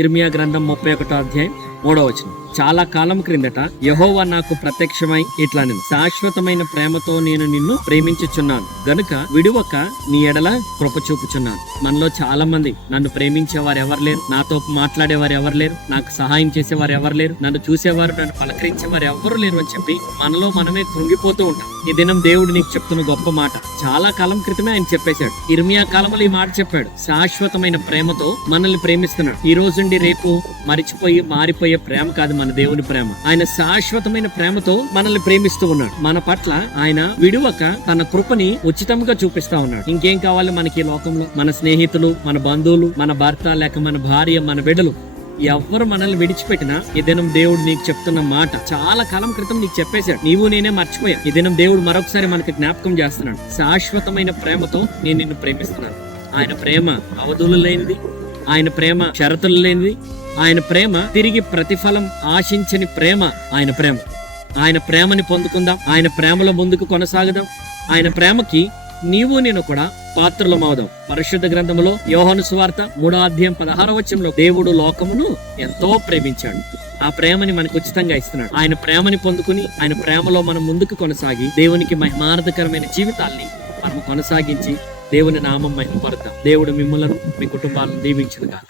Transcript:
ఇర్మియా గ్రంథం 31వ అధ్యాయం 3వ వచనం. చాలా కాలం క్రిందట యెహోవా నాకు ప్రత్యక్షమై ఇట్లనెను, శాశ్వతమైన ప్రేమతో నేను నిన్ను ప్రేమించుచున్నాను గనుక విడువక నీ ఎడల కృప చూపుచున్నాను. మనలో చాలా మంది నన్ను ప్రేమించేవారు ఎవరు లేరు, నాతో మాట్లాడేవారు ఎవరు లేరు, నాకు సహాయం చేసేవారు ఎవరు లేరు, నన్ను చూసేవారు, నన్ను పలకరించేవారు ఎవరు లేరు అని చెప్పి మనలో మనమే కృంగిపోతూ ఉంటాం. ఈ దినం దేవుడు నీకు చెప్తున్న గొప్ప మాట. చాలా కాలం క్రితమే ఆయన చెప్పేశాడు. ఇర్మియా కాలంలో ఈ మాట చెప్పాడు. శాశ్వతమైన ప్రేమతో మనల్ని ప్రేమిస్తున్నాడు. ఈ రోజు నుండి రేపు మరిచిపోయి మారిపోయే ప్రేమ కాదు మన దేవుని ప్రేమ. ఆయన శాశ్వతమైన ప్రేమతో మనల్ని ప్రేమిస్తూ ఉన్నాడు. మన పట్ల ఆయన విడువక తన కృపని ఉచితంగా చూపిస్తా ఉన్నాడు. ఇంకేం కావాలి మనకి ఈ లోకంలో? మన స్నేహితులు, మన బంధువులు, మన భర్త లేక మన భార్య, మన బిడ్డలు ఎవరు మనల్ని విడిచిపెట్టినా ఈ దినం దేవుడు నీకు చెప్తున్న మాట చాలా కాలం క్రితం నీకు చెప్పేశాడు. నీవు నేనే మర్చిపోయా. ఈ దినం దేవుడు మరొకసారి మనకి జ్ఞాపకం చేస్తున్నాడు. శాశ్వతమైన ప్రేమతో నేను నిన్ను ప్రేమిస్తున్నాను. ఆయన ప్రేమ అవధులు లేనిది, ఆయన ప్రేమ షరతులు లేనిది, ఆయన ప్రేమ తిరిగి ప్రతిఫలం ఆశించని ప్రేమ. ఆయన ప్రేమ, ఆయన ప్రేమని పొందుకుందాం. ఆయన ప్రేమలో ముందుకు కొనసాగుదాం. ఆయన ప్రేమకి నీవు నేను కూడా పాత్రలమవుదాం. పరిశుద్ధ గ్రంథములో యోహాను సువార్త 3వ అధ్యాయం 16వ వచనంలో దేవుడు లోకమును ఎంతో ప్రేమించాడు. ఆ ప్రేమని మనకు ఉచితంగా ఇస్తున్నాడు. ఆయన ప్రేమని పొందుకుని ఆయన ప్రేమలో మనం ముందుకు కొనసాగి దేవునికి మహిమార్థకరమైన జీవితాల్ని మనం కొనసాగించి దేవుని నామం మహిమపడతాం. దేవుడు మిమ్మలను మీ కుటుంబాలను దీవించును గాక.